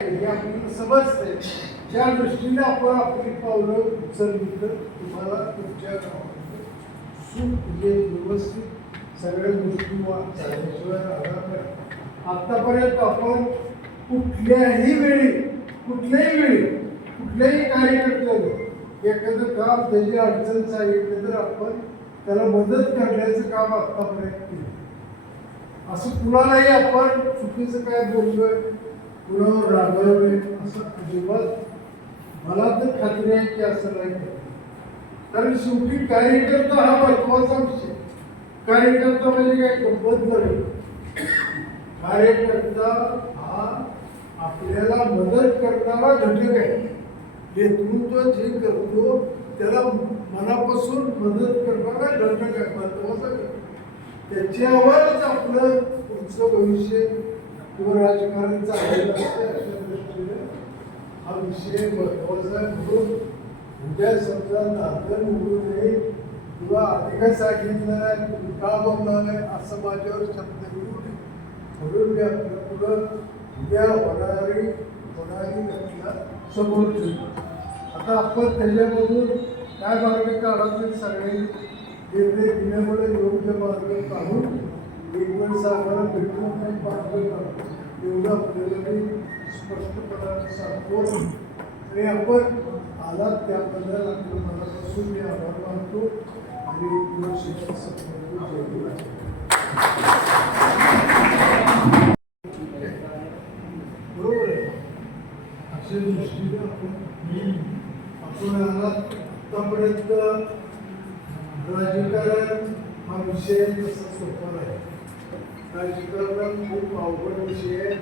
हे आपल्याला समजतंय. ज्या दृष्टीने आपण आपली पावलं उचलली तर तुम्हाला तुमच्या गावामध्ये सुख म्हणजे व्यवस्थित सगळ्या गोष्टी वा- राहणार आतापर्यंत आपण कुठल्याही वेळी कुठल्याही वेळी कुठल्याही कार्यकर्त्याने एखादं काम त्याची अडचण सांगितलं तर आपण त्याला मदत करण्याचं काम आत्तापर्यंत केलं. असं कुणालाही आपण चुकीचं काय बोलतोय कुणावर रागवलोय असं अजिबात मला तर खात्री आहे की असं नाही कारण शेवटी कार्यकर्ता हा महत्त्वाचा विषय. कार्यकर्ता म्हणजे काय? गंमत नव्हे कार्यकर्ता हा आपल्याला मदत करणारा घटक आहे. नेतृत्व जे करतो त्याला मनापासून मदत करणारा घटक आहे महत्त्वाचा घटक. त्याच्यावरच आपलं पुढचं भविष्य किंवा राजकारण चाललेलं अशा दृष्टीने हा विषय महत्त्वाचा म्हणून उद्या समजा दादर उघडू नये किंवा अधिक सांगितलं नाही का बोलणार नाही असं माझ्यावर शब्द येऊ नये. म्हणून मी आपल्या पुढं उद्या होणारी होणारी घटना समोर ठेवतो आता आपण त्याच्यामधून काय मार्ग काढायचे सगळे? निर्णय दिल्यामुळे योग्य मार्ग काढून एक वेळ भेटून काही एवढं आपल्याला मी स्पष्टपणाने सांगतो. आणि आपण आलात त्याबद्दल आपल्या मनापासून मी आभार मानतो. आणि पुढे शिक्षण संपवतो जय बरोबर आहे. अशा दृष्टीने आपण आपण आलात आतापर्यंत. राजकारण हा विषय तसा सोपा नाही. राजकारण खूप अवघड विषय आहे.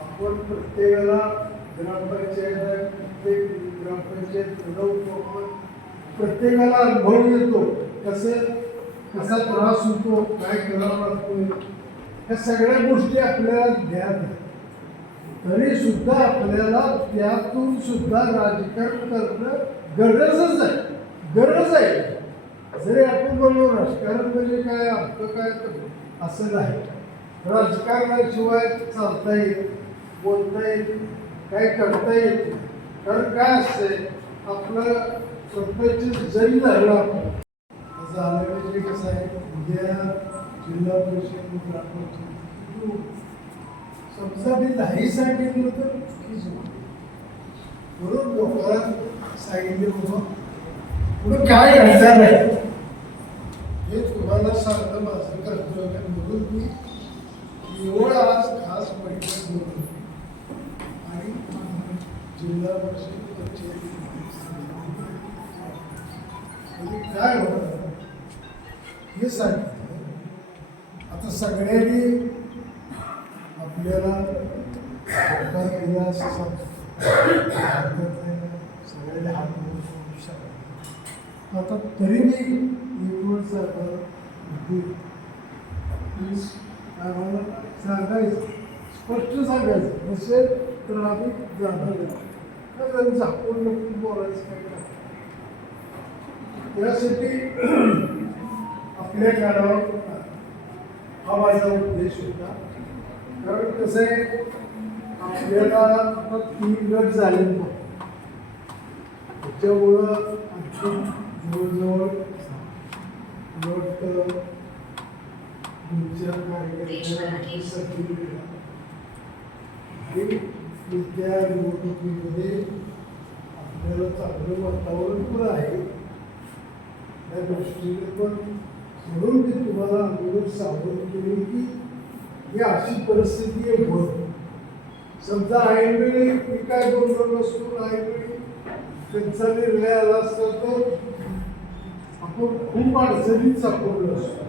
आपण प्रत्येकाला ग्रामपंचायत प्रत्येक ग्रामपंचायत ठरवतो प्रत्येकाला अनुभव येतो कसं कसा त्रास होतो काय करावं लागतोय. ह्या सगळ्या गोष्टी आपल्याला ज्ञात तरी सुद्धा आपल्याला त्यातून सुद्धा राजकारण करणं गरजच आहे. गरज आहे. जरी आपण बोललो राजकारण म्हणजे काय आपलं काय असं नाही. राजकारणाशिवाय चालता येईल बोलता येईल काय करता येईल कारण काय असतंय आपलं स्वतःची जरी झालं आपण झालं म्हणजे कसं आहे उद्या जिल्हा परिषद ग्रामपंचायत समजा मी नाही सांगितलं तर म्हणून लोकांना सांगितले बाबा. पुढे काय घडणार आहे? हे तुम्हाला सांगणं माझं कर्तव्य म्हणून मी केवळ आज खास बैठक होती. आणि जिल्हा परिषद म्हणजे काय होणार हे सांगितलं आता सगळ्यांनी आपल्याला सगळ्यांनी हात धरून आता तरी मी एकवट सरकार प्लीज आम्हाला सांगायचं स्पष्ट सांगायचं नसेल तर आम्ही जाणार नाही. झाकून लपून बोलायचं काय त्यासाठी आपल्या काळावर हा माझा उद्देश होता. कारण कसं आहे आपल्याला आता तीन गट झाले त्याच्यामुळं आणखी जवळजवळ गट चार कार्यकर्त्यांना हे त्या निवडणुकीमध्ये आपल्याला चांगलं वातावरण पण आहे. त्या दृष्टीने पण म्हणून मी तुम्हाला अगोदर सावध केली की ही अशी परिस्थिती आहे भर समजा ऐनवेळी मी काय बोललो नसतो ऐनवेळी त्यांचा निर्णय आला असता तर आपण खूप अडचणीत सापडलो असतो.